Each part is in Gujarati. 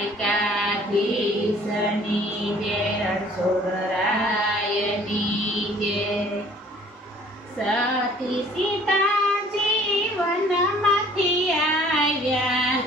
દ્વારિકાધીશની જય રણછોડરાયની જય સતી સીતાજી વનમાંથી આવ્યા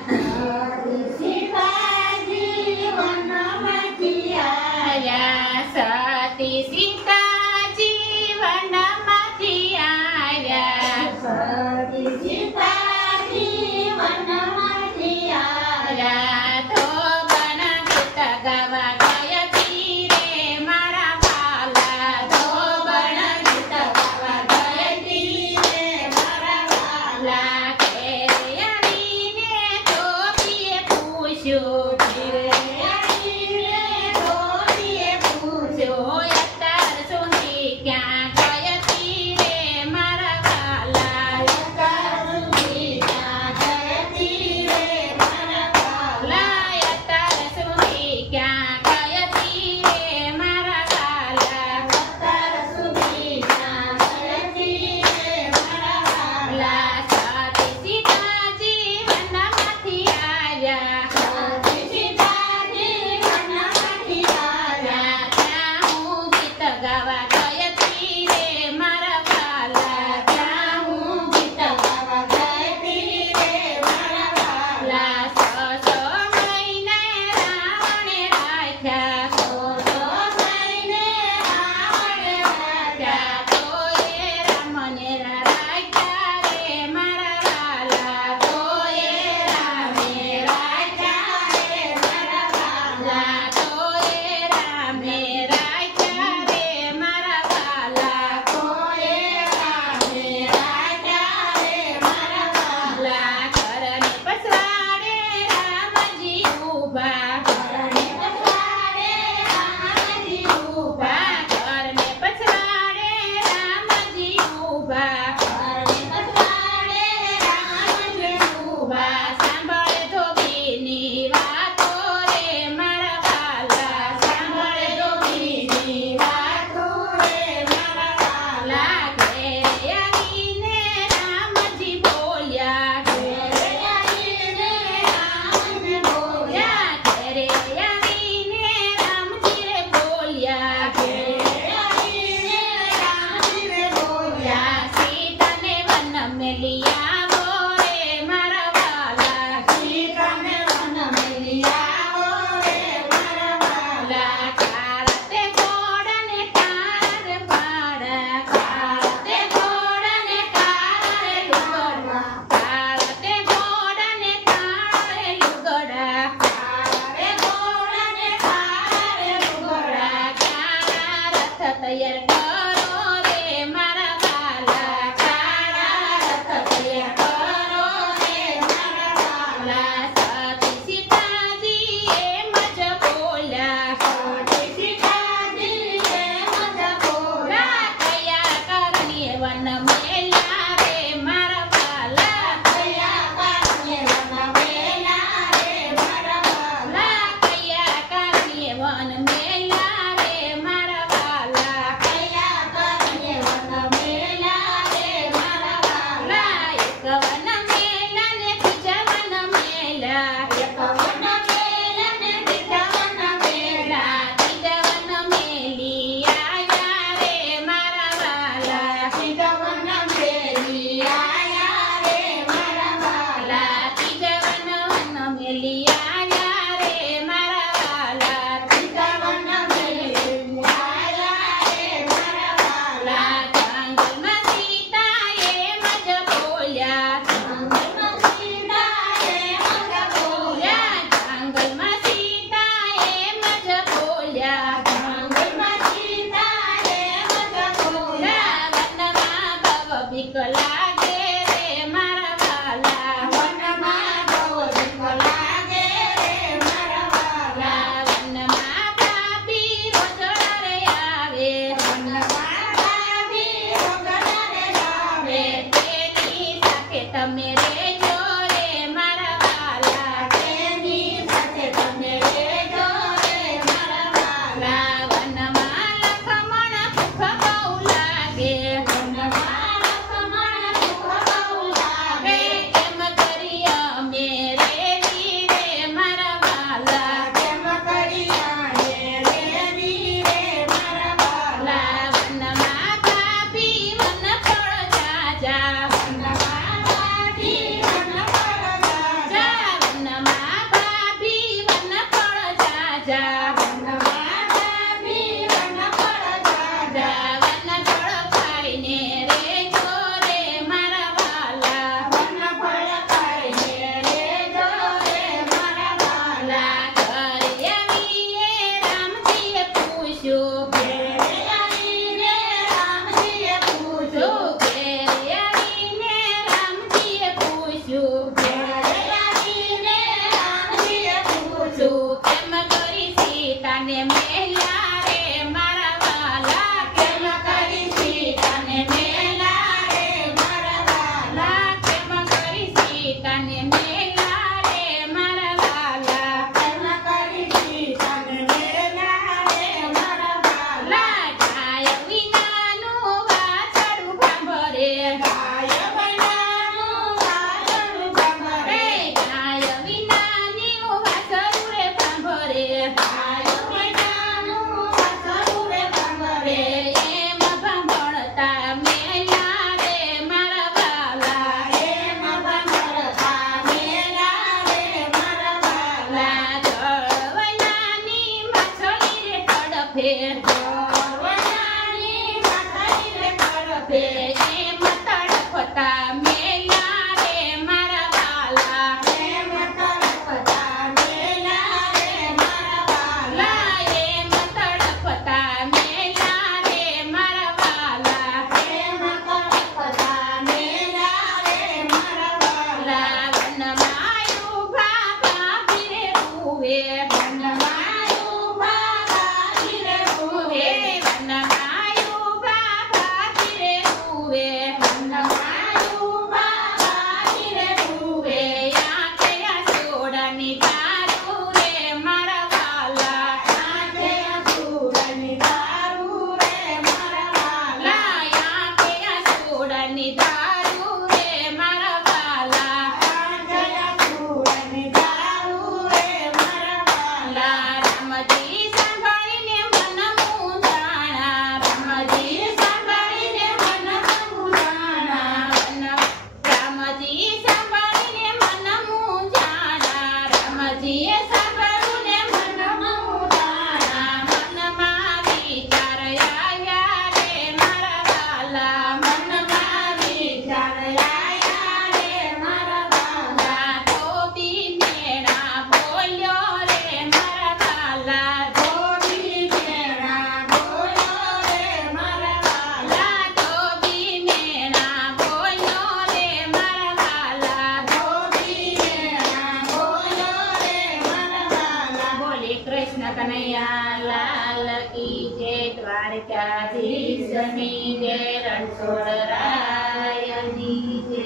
સીતાજી વનમાંથી આવ્યા સતી સીતાજી વનમાંથી આવ્યા સતી સીતાજી વનમાંથી આવ્યા તો બના ગીત ગાવા ગયા તીરે મારા વાલા તો બના ગીત ગાવા ગયા તીરે મારા વાલા ઘેરે આવીને ધોબીએ પૂછ્યું ઘેરે આવીને ધોબીએ પૂછ્યું અત્યાર સુધી ક્યાં ગયા તીરે મારા વાલા અત્યાર સુધી ક્યાં ગયા તીરે મારા વાલા અત્યાર સુધી ક્યાં ગયા તીરે મારા વાલા અત્યાર સુધી ક્યાં ગયા તીરે મારા વાલા સતી સીતાજી વનમાંથી આવ્યા સતી ગરભે ગોવર્ધની માથાની રે ગરભે એમ તડપતા મેલા રે મારા વાલા એમ તડપતા મેલા રે મારા વાલા એમ તડપતા મેલા રે મારા વાલા એમ તડપતા મેલા રે મારા વાલા વનમાં ઉભા ગાભીરે રૂવે વનમાં ઉભા ગાભીરે રૂવે વનમાં ઉભા ગાભીરે રૂવે વનમાં ઉભા ગાભીરે રૂવે આંખે આસોડાની દારૂ રે મારા વાલા આંખે આસોડાની દારૂ રે મારા વાલા આંખે આસોડાની દારૂ રે મારા વાલા આંખે આસોડાની દારૂ રે મારા વાલા રામજી સાંભળીને મન મૂંઝાણા રામજી સાંભળીને મન મૂંઝાણા રામજી સાંભળીને મન મૂંઝાણા રામજીએ સાંભળ્યું ને મન મૂંઝાણા મનમાં વિચાર આવ્યા રે મારા વાલા મનમાં વિચાર આવ્યા રે મારા વાલા ધોબી મેણા બોલ્યો રે મારા વાલા ધોબી મેણા બોલ્યો રે મારા વાલા ધોબી મેણા બોલ્યો રે મારા વાલા ધોબી મેણા બોલ્યો રે મારા વાલા બોલે કૃષ્ણ કનૈયા લાલ કી જય દ્વારકાધીશની જય રણછોડરાયની જય.